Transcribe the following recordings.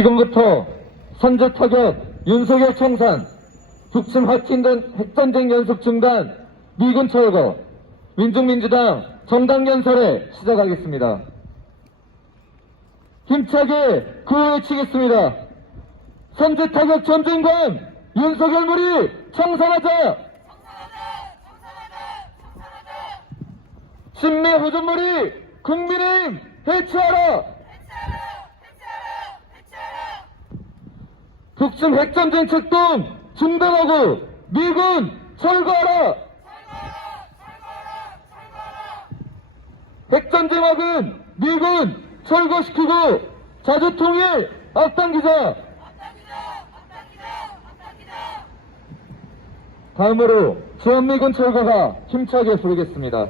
지금부터 선제 타격 윤석열 청산, 북침 확진된 핵전쟁 연속 중단, 미군 철거, 민중민주당 정당 연설에 시작하겠습니다. 힘차게 구호외치겠습니다. 선제 타격 전쟁관 윤석열 무리 청산하자! 친미 호전무리 국민의힘 해체하라! 북침 핵전쟁 책동 중단하고 미군 철거하라! 핵전쟁학은 미군 철거시키고 자주통일 앞당기자! 다음으로 주한미군 철거가 힘차게 부르겠습니다.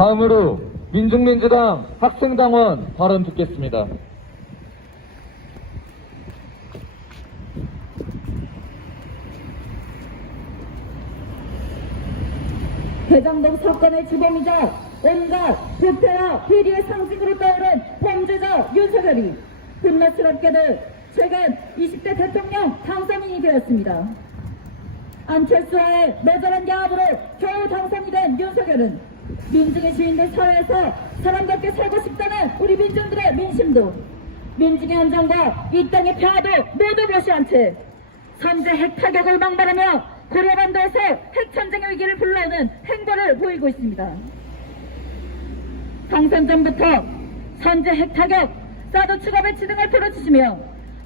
다음으로 민중민주당 학생당원 발언 듣겠습니다. 대장동 사건의 주범이자 온갖 부패와 비리의 상징으로 떠오른 범죄자 윤석열이 불맛스럽게도 최근 20대 대통령 당선인이 되었습니다. 안철수와의 매절한 야합으로 겨우 당선이 된 윤석열은 민중의 주인들 사회에서 사람답게 살고 싶다는 우리 민중들의 민심도 민중의 안정과 이 땅의 평화도 모두 무시한 채 선제 핵 타격을 망발하며 고려반도에서 핵전쟁의 위기를 불러오는 행보를 보이고 있습니다. 당선 전부터 선제 핵 타격, 사드 추가 배치 등을 펼쳐주시며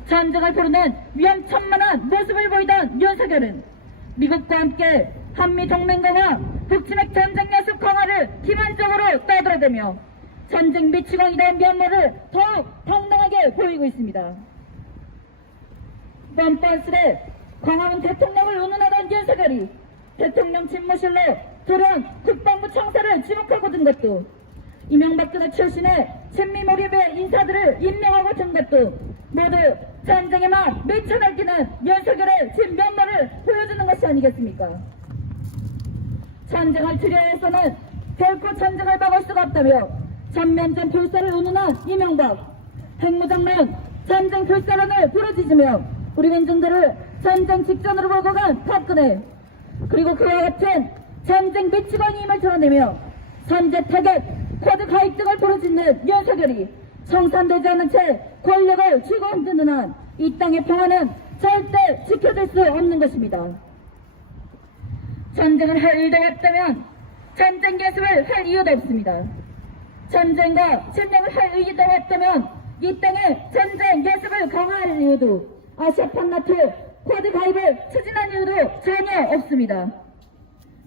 전쟁을 부르는 위험천만한 모습을 보이던 윤석열은 미국과 함께 한미 동맹과와 북침핵 전쟁 연습 강화를 기본적으로 떠들어대며 전쟁 미치광이 된 면모를 더욱 당당하게 보이고 있습니다. 뻔뻔스레 광화문 대통령을 운운하던 윤석열이 대통령 집무실로 돌아온 국방부 청사를 지목하고 든 것도 이명박근혜 출신의 친미 몰입의 인사들을 임명하고 든 것도 모두 전쟁에만 미쳐 날뛰는 윤석열의 진면모를 보여주는 것이 아니겠습니까? 전쟁을 두려워해서는 결코 전쟁을 막을 수가 없다며 전면전 불사를 운운한 이명박 핵무장론 전쟁 불사론을 부르짖으며 우리 민중들을 전쟁 직전으로 몰고 간 박근혜 그리고 그와 같은 전쟁 미치광이 힘을 드러내며 선제 타격 코드 가입 등을 부르짖는 윤석열이 청산되지 않은 채 권력을 쥐고 흔드는 한 이 땅의 평화는 절대 지켜질 수 없는 것입니다. 전쟁을 할 의도가 없다면 전쟁 계속을 할 이유도 없습니다. 전쟁과 침략을 할 의도가 없다면 이 땅에 전쟁 계속을 강화할 이유도 아시아 판 나토 코드 가입을 추진한 이유도 전혀 없습니다.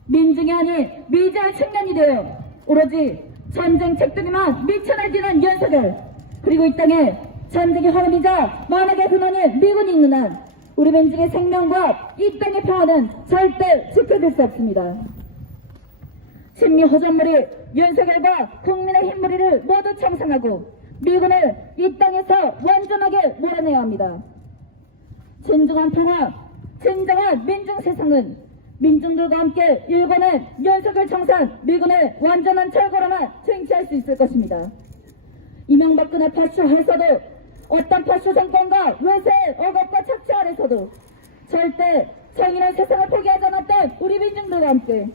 민중이 아닌 미제의 청년이 되어 오로지 전쟁 책들이만 미쳐날지는 윤석열 그리고 이 땅에 전쟁의 허름이자 만악의 근원인 미군이 있는 한 우리 민중의 생명과 이 땅의 평화는 절대 지켜질 수 없습니다. 친미 호전물이 윤석열과 국민의 흰머리를 모두 청산하고 미군을 이 땅에서 완전하게 몰아내야 합니다. 진정한 평화, 진정한 민중 세상은 민중들과 함께 일본의 연석을 청산 미군의 완전한 철거로만 쟁취할 수 있을 것입니다. 이명박근혜 파쇼 해서도 어떤 파쇼 정권과 외세의 억압과 착취 아래서도 절대 정의로운 세상을 포기하지 않았던 우리 민중들과 함께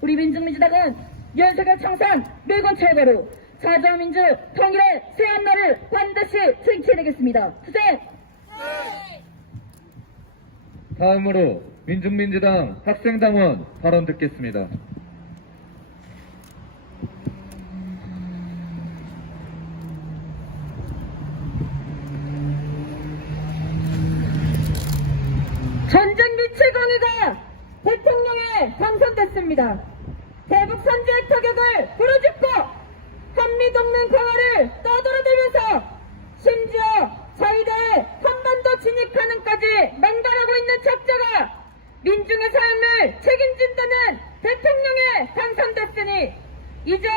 우리 민중민주당은 연석을 청산 미군 철거로 자주민주 통일의 새한날을 반드시 쟁취해내겠습니다. 후생! 다음으로 민중민주당 학생당원 발언 듣겠습니다. 전쟁 미칠 공의가 대통령에 당선됐습니다. 대북 선제 타격을 부르짖고 한미 동맹 강화를 떠들어대면서 심지어 저희들 한반도 진입하는까지 망발하고 있는 적자가 민중의 삶을 책임진다는 대통령에 당선됐으니 이제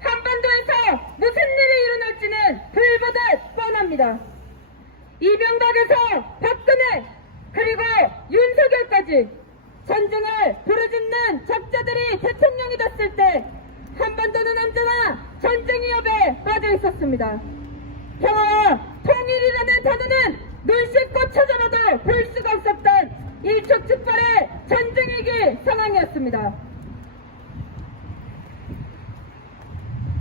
한반도에서 무슨 일이 일어날지는 불보듯 뻔합니다. 박근혜 그리고 윤석열까지 전쟁을 부르짖는 적자들이 대통령이 됐을 때 한반도는 언제나 전쟁 위협에 빠져 있었습니다. 평화와 통일이라는 단어는 눈 씻고 찾아봐도 볼 수가 없었던 일촉즉발의 전쟁위기 상황이었습니다.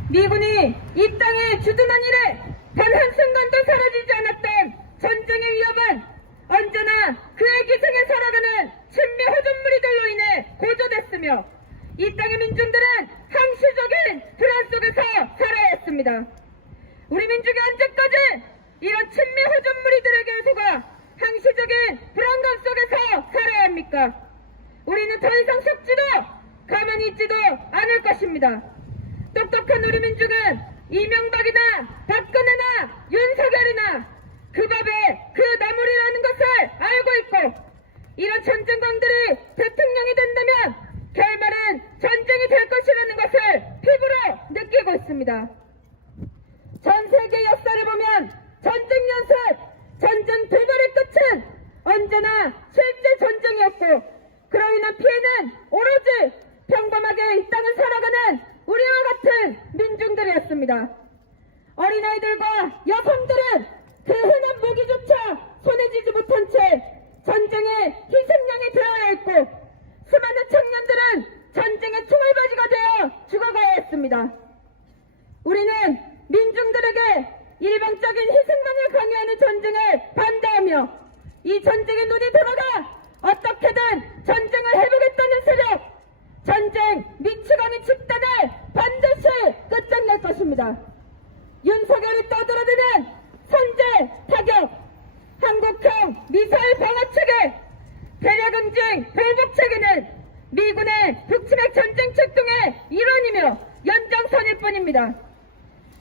미군이 이 땅에 주둔한 이래 단 한순간도 사라지지 않았던 전쟁의 위협은 언제나 그의 기승에 살아가는 친미 호전무리들로 인해 고조됐으며 이 땅의 민중들은 항시적인 불안 속에서 살아야 했습니다. 우리 민족이 언제까지 이런 친미 호전무리들에게 속아 항시적인 불안감 속에서 살아야 합니까? 우리는 더 이상 속지도 가만히 있지도 않을 것입니다. 똑똑한 우리 민족은 이명박이나 박근혜나 윤석열이나 그 밥에 그 나물이라는 것을 알고 있고 이런 전쟁광들이 대통령이 된다면 결말은 전쟁이 될 것이라는 것을 피부로 느끼고 있습니다. 전 세계 역사를 보면 전쟁 연습, 전쟁 두 번의 끝은 언제나 실제 전쟁이었고 그로 인한 피해는 오로지 평범하게 이 땅을 살아가는 우리와 같은 민중들이었습니다. 어린아이들과 여성들은 그 흔한 무기조차 손에 쥐지 못한 채 전쟁의 희생양이 되어야 했고 수많은 청년들은 전쟁의 총알바지가 되어 죽어가야 했습니다. 우리는 민중들에게 일방적인 희생만을 강요하는 전쟁을 반대하며 이 전쟁의 눈이 돌아가 어떻게든 전쟁을 해보겠다는 세력 전쟁 미치광이 집단을 반드시 끝장낼 것입니다. 윤석열이 떠들어대는 선제 타격 한국형 미사일 방어 체계 대략 응징 불복 체계는 미군의 북침핵 전쟁 책동의 일환이며 연장선일 뿐입니다.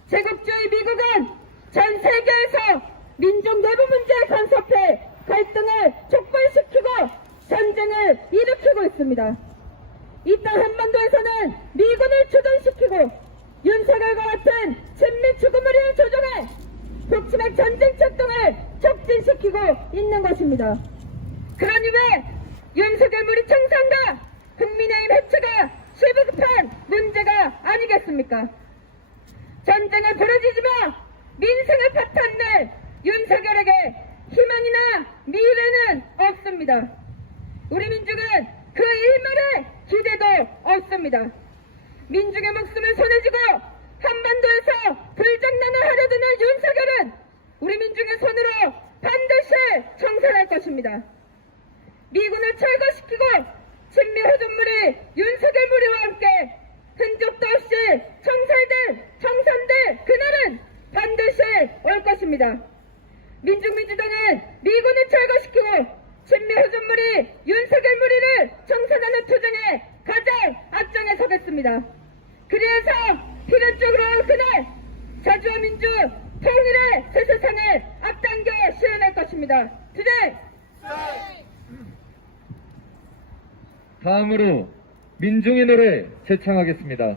제국주의 미국은 전 세계에서 민족 내부 문제에 간섭해 갈등을 촉발시키고 전쟁을 일으키고 있습니다. 이 땅 한반도에서는 미군을 주둔시키고 윤석열과 같은 친미 죽음을 조종해 북침핵 전쟁 책동을 촉진시키고 있는 것입니다. 그러니 왜 윤석열 무리 청산과 국민의힘 해체가 시급한 문제가 아니겠습니까? 전쟁을 벌어지지마 민생을 파탄낼 윤석열에게 희망이나 미래는 없습니다. 우리 민중은 그 일말의 기대도 없습니다. 민중의 목숨을 손에 쥐고 한반도에서 불장난을 하려 드는 윤석열은 우리 민중의 손으로 반드시 청산할 것입니다. 미군을 철거시키고 친미 호전물이 윤석열 무리와 함께 흔적도 없이 청살될 청산될 그날은 반드시 올 것입니다. 민중민주당은 미군을 철거시키고 친미 호전물이 윤석열 무리를 청산하는 투쟁에 서겠습니다. 그래서 필연적으로 올 그날 자주와 민주 통일의 새 세상을 앞당겨 시행할 것입니다. 투쟁! 다음으로 민중의 노래 제창하겠습니다.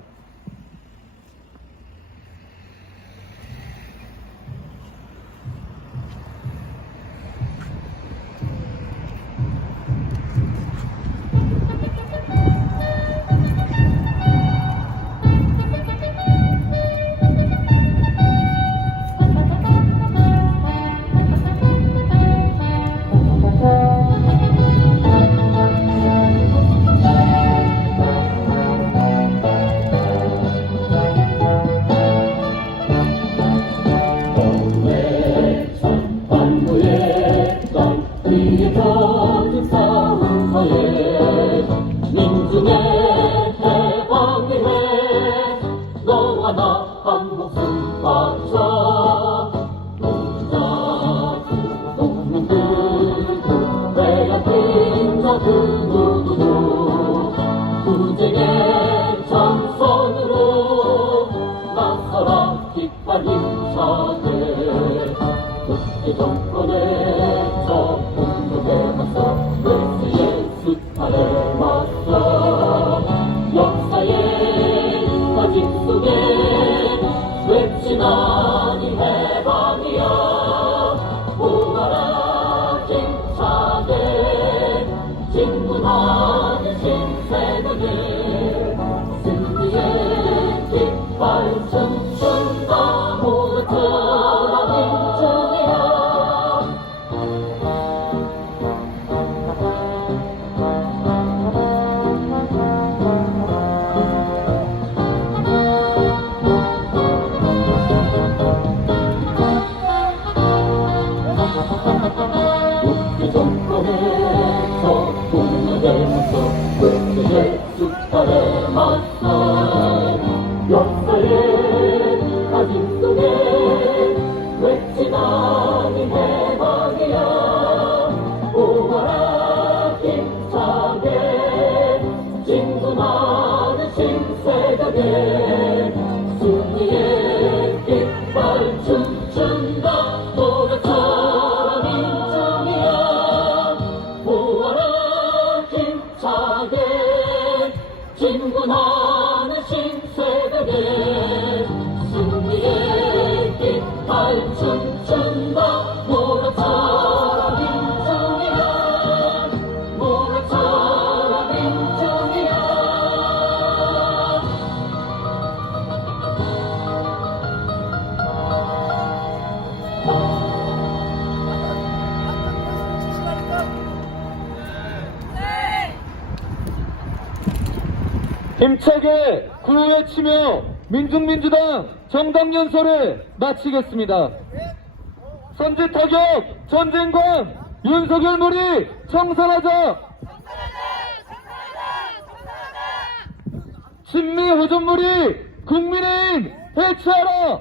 Sung. 민중민주당 정당연설을 마치겠습니다. 선제 타격 전쟁관 윤석열 무리 청산하자! 친미 호전무리 국민의힘 해체하라!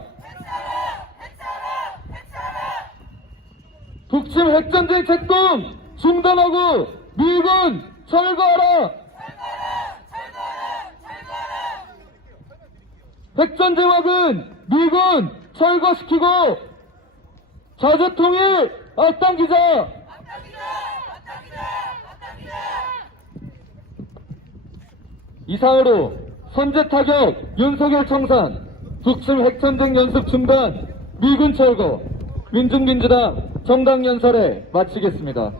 북침 핵전쟁 책동 중단하고 미군 철거하라 핵전쟁학은 미군 철거시키고 자주통일 앞당기자 이상으로 선제 타격 윤석열 청산 북침 핵전쟁 연습 중단 미군 철거 민중민주당 정당 연설에 마치겠습니다.